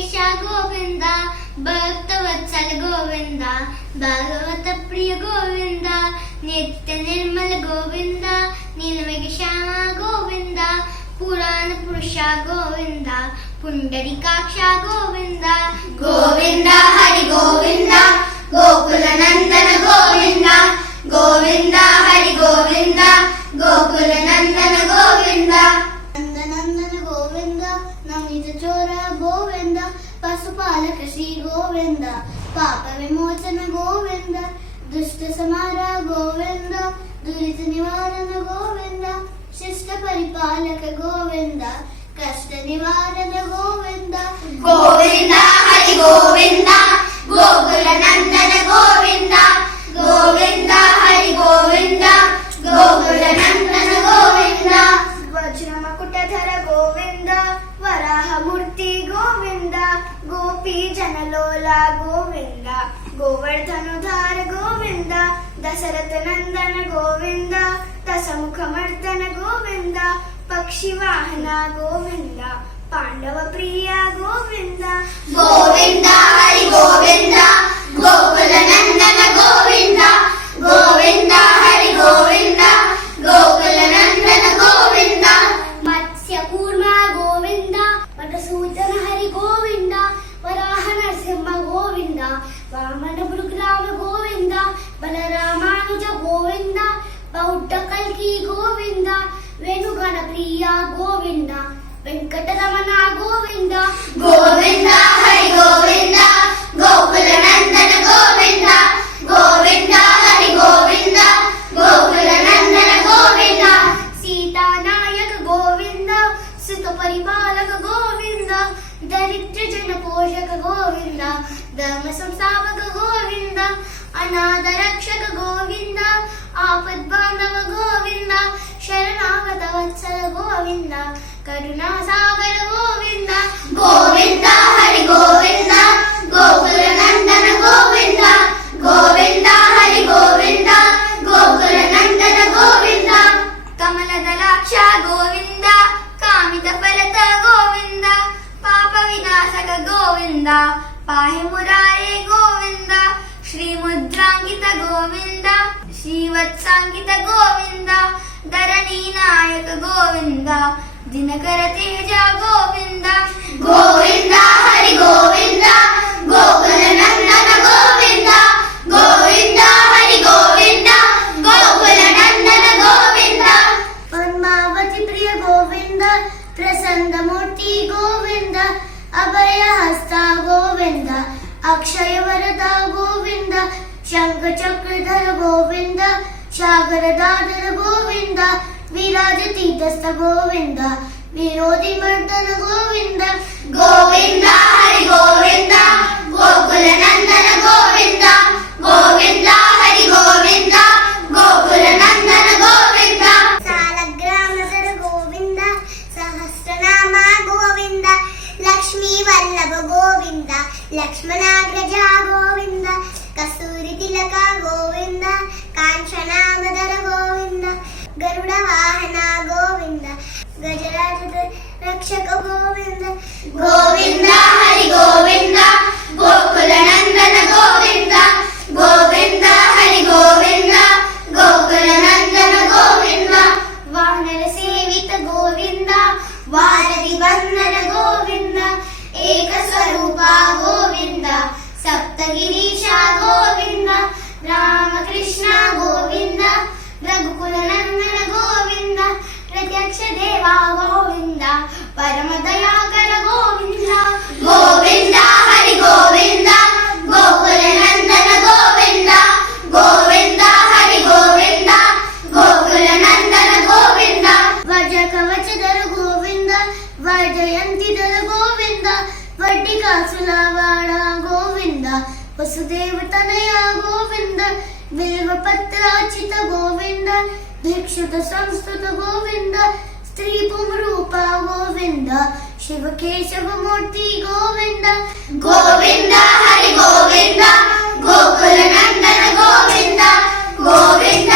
ವೆಂಕಟೇಶ ಗೋವಿಂದ, ಭಕ್ತವತ್ಸಲ ಗೋವಿಂದ, ಭಾಗವತ ಪ್ರಿಯ ಗೋವಿಂದ, ನಿತ್ಯ ನಿರ್ಮಲ ಗೋವಿಂದ, ನೀಲಮೇಘ ಶ್ಯಾಮ ಗೋವಿಂದ, ಪುರಾಣ ಪುರುಷ ಗೋವಿಂದ, ಪುಂಡರೀಕಾಕ್ಷ ಗೋವಿಂದ. ಗೋವಿಂದ ಹರಿ ಗೋವಿಂದ, ಗೋಕುಲ ನಂದನ ಗೋವಿಂದ, ಗೋವಿಂದ ಹರಿ ಗೋವಿಂದ, ಗೋಕುಲ ನಂದನ ಗೋವಿಂದ. ನಂದನಂದನ ಗೋವಿಂದ, ನಮಿತ ಚೋರ ಗೋವಿಂದ, ಪಶುಪಾಲಕ ಶ್ರೀ ಗೋವಿಂದ, ಪಾಪ ವಿಮೋಚನ ಗೋವಿಂದ, ದುಷ್ಟ ಸಂಹಾರ ಗೋವಿಂದ, ದುರಿತ ನಿವಾರಣ ಗೋವಿಂದ, ಶಿಷ್ಟ ಪರಿಪಾಲಕ ಗೋವಿಂದ, ಕಷ್ಟ ನಿವಾರಣ ಗೋವಿಂದ. ಗೋವಿಂದ ಹರಿ ಗೋವಿಂದ, ಗೋಕುಲ ನಂದನ ಗೋವಿಂದ, ಗೋವಿಂದ ಹರಿ ಗೋವಿಂದ, ಗೋಕುಲ ನಂದನ ಗೋವಿಂದ. ವಜ್ರ ಮಕುಟಧರ ಗೋವಿಂದ, ವರಾಹ ಮೂರ್ತಿ ಗೋವಿಂದ, ಗೋಪಿ ಜನಲೋಲ ಗೋವಿಂದ, ಗೋವರ್ಧನುಧಾರ ಗೋವಿಂದ, ದಶರಥ ನಂದನ ಗೋವಿಂದ, ದಶಮುಖ ಮರ್ದನ ಗೋವಿಂದ, ಪಕ್ಷಿ ವಾಹನ ಗೋವಿಂದ, ಪಾಂಡವ ಪ್ರಿಯ ಗೋವಿಂದ. ಗೋವಿಂದ ಹರಿ ಗೋವಿಂದ, ಗೋಕುಲ ನಂದನ ಗೋವಿಂದ, ಗೋವಿಂದ ಹರಿ ಗೋವಿಂದ, ಗೋಕುಲ ನಂದನ ಗೋವಿಂದ. ಮತ್ಸ್ಯ ಕೂರ್ಮ ಗೋವಿಂದ, ಮಧುಸೂದನ ಹರಿ ಗೋವಿಂದ, ವರಾಹ ನರಸಿಂಹ ಗೋವಿಂದ, ವಾಮನ ಭೃಗ್ರಾಮ ಗೋವಿಂದ, ಬಲರಾಮಾನುಜ ಗೋವಿಂದ, ಬೌದ್ಧ ಕಲ್ಕಿ ಗೋವಿಂದ, ವೇಣುಗಣ ಪ್ರಿಯ ಗೋವಿಂದ, ವೆಂಕಟರಮಣ ಗೋವಿಂದ. ಗೋವಿಂದ ಹರಿ ಗೋವಿಂದ, ಗೋಕುಲ ನಂದನ ಗೋವಿಂದ, ಗೋವಿಂದ ಹರಿ ಗೋವಿಂದ, ಗೋಕುಲ ನಂದನ ಗೋವಿಂದ. ಸೀತಾನಾಯಕ ಗೋವಿಂದ, ಸುಖ ಪರಿಪಾಲಕ ಗೋವಿಂದ, ದರಿದ್ರ ಜನ ಪೋಷಕ ಗೋವಿಂದ, ಧರ್ಮ ಸಂಸ್ಥಾಪಕ ಗೋವಿಂದ, ಅನಾಥ ರಕ್ಷಕ ಗೋವಿಂದ, ಆಪದ್ ಬಾಂಧವ ಗೋವಿಂದ, ಶರಣಾಗತ ವತ್ಸಲ ಗೋವಿಂದ, ಕರುಣಾ ಸಾಗರ ಗೋವಿಂದ. ಗೋವಿಂದ ಹರಿ ಗೋವಿಂದ, ಗೋಕುಲ ನಂದನ ಗೋವಿಂದ, ಗೋವಿಂದ ಹರಿ ಗೋವಿಂದ, ಗೋಕುಲ ನಂದನ ಗೋವಿಂದ. ಕಮಲದಲಾಕ್ಷ ಗೋವಿಂದ, ಕಾಮಿತ ಫಲದ ಗೋವಿಂದ, ಪಾಪ ವಿನಾಶಕ ಗೋವಿಂದ, ಪಾಹಿ ಮುರಾರೇ ಗೋವಿಂದ, ಶ್ರೀ ಮುದ್ರಾಂಕಿತ ಗೋವಿಂದ, ಶ್ರೀವತ್ಸಾಂಕಿತ ಗೋವಿಂದ, ಧರಣಿ ನಾಯಕ ಗೋವಿಂದ, ದಿನಕರ ತೇಜ ಗೋವಿಂದ. ಗೋವಿಂದ ಹರಿ ಗೋವಿಂದ, ಗೋಕುಲ ನಂದನ ಗೋವಿಂದ, ಗೋವಿಂದ ಹರಿ ಗೋವಿಂದ, ಗೋಕುಲ ನಂದನ ಗೋವಿಂದ. ಪದ್ಮಾವತಿ ಪ್ರಿಯ ಗೋವಿಂದ, ಪ್ರಸನ್ನ ಮೂರ್ತಿ ಗೋವಿಂದ, ಅಭಯ ಹಸ್ತ ಗೋವಿಂದ, ಅಕ್ಷಯ ವರದ ಗೋವಿಂದ, ಶಂಖ ಚಕ್ರಧರ ಗೋವಿಂದ, ಸಾಗರದಾದರ ಗೋವಿಂದ, ವಿರಾಜ ತೀರ್ಥಸ್ಥ ಗೋವಿಂದ, ವಿರೋಧಿ ಮರ್ದನ ಗೋವಿಂದ. ಗೋವಿಂದ ಹರಿ ಗೋವಿಂದ, ಗೋಕುಲ ನಂದನ ಗೋವಿಂದ, ಗೋವಿಂದ ಹರಿ ಗೋವಿಂದ, ಗೋಕುಲ ನಂದನ ಗೋವಿಂದ. ಸಾಲಗ್ರಾಮಧರ ಗೋವಿಂದ, ಸಹಸ್ರನಾಮ ಗೋವಿಂದ, ಲಕ್ಷ್ಮೀ ವಲ್ಲಭ ಗೋವಿಂದ, ಲಕ್ಷ್ಮಣಾಗ್ರಜ ಗೋವಿಂದ, ಕಸ್ತೂರಿ ತಿಲಕ ಗೋವಿಂದ, ಕಾಂಚನಾಮಧರ ಗೋವಿಂದ, ಗರುಡ ವಾಹನ ಗೋವಿಂದ, ಗಜರಾಜದ ರಕ್ಷಕ ಗೋವಿಂದ. ಗೋವಿಂದ ಹರಿ ಗೋವಿಂದ, ಗೋಕುಲ ನಂದನ ಗೋವಿಂದ, ಗೋವಿಂದ ಹರಿ ಗೋವಿಂದ, ಗೋಕುಲ ನಂದನ ಗೋವಿಂದ. ವಾನರ ಸೇವಿತ ಗೋವಿಂದ, ವಾನರಿ ವಂದನ ಗೋವಿಂದ, ಏಕ ಸ್ವರೂಪ ಗೋವಿಂದ, ಸಪ್ತಗಿರೀಶ ಗೋವಿಂದ, ರಾಮಕೃಷ್ಣ ಗೋವಿಂದ, ರಘುಕುಲ ನಂದನ ಗೋವಿಂದ, ಪ್ರತ್ಯಕ್ಷ ದೇವ ಗೋವಿಂದ, ಪರಮ ದಯಾಕರ ಗೋವಿಂದ. ಗೋವಿಂದ ಹರಿ ಗೋವಿಂದ, ಗೋಕುಲ ನಂದನ ಗೋವಿಂದ, ಗೋವಿಂದ ಹರಿ ಗೋವಿಂದ, ಗೋಕುಲ ನಂದನ ಗೋವಿಂದ. ವಜ್ರ ಕವಚಧರ ಗೋವಿಂದ, ವೈಜಯಂತಿಧರ ಗೋವಿಂದ, ವಡ್ಡಿಕಾಸುಲವಾಡ ಗೋವಿಂದ, ವಸುದೇವ ತನಯ ಗೋವಿಂದ, ಬಿಲ್ವ ಪತ್ರಾಚಿತ ಗೋವಿಂದ, ಭಿಕ್ಷುತ ಸಂಸ್ತುತ ಗೋವಿಂದ, ಸ್ತ್ರೀ ಪುಂರೂಪ ಗೋವಿಂದ, ಶಿವಕೇಶವ ಮೂರ್ತಿ ಗೋವಿಂದ. ಗೋವಿಂದ ಹರಿ ಗೋವಿಂದ, ಗೋಕುಲ ನಂದನ ಗೋವಿಂದ, ಗೋವಿಂದ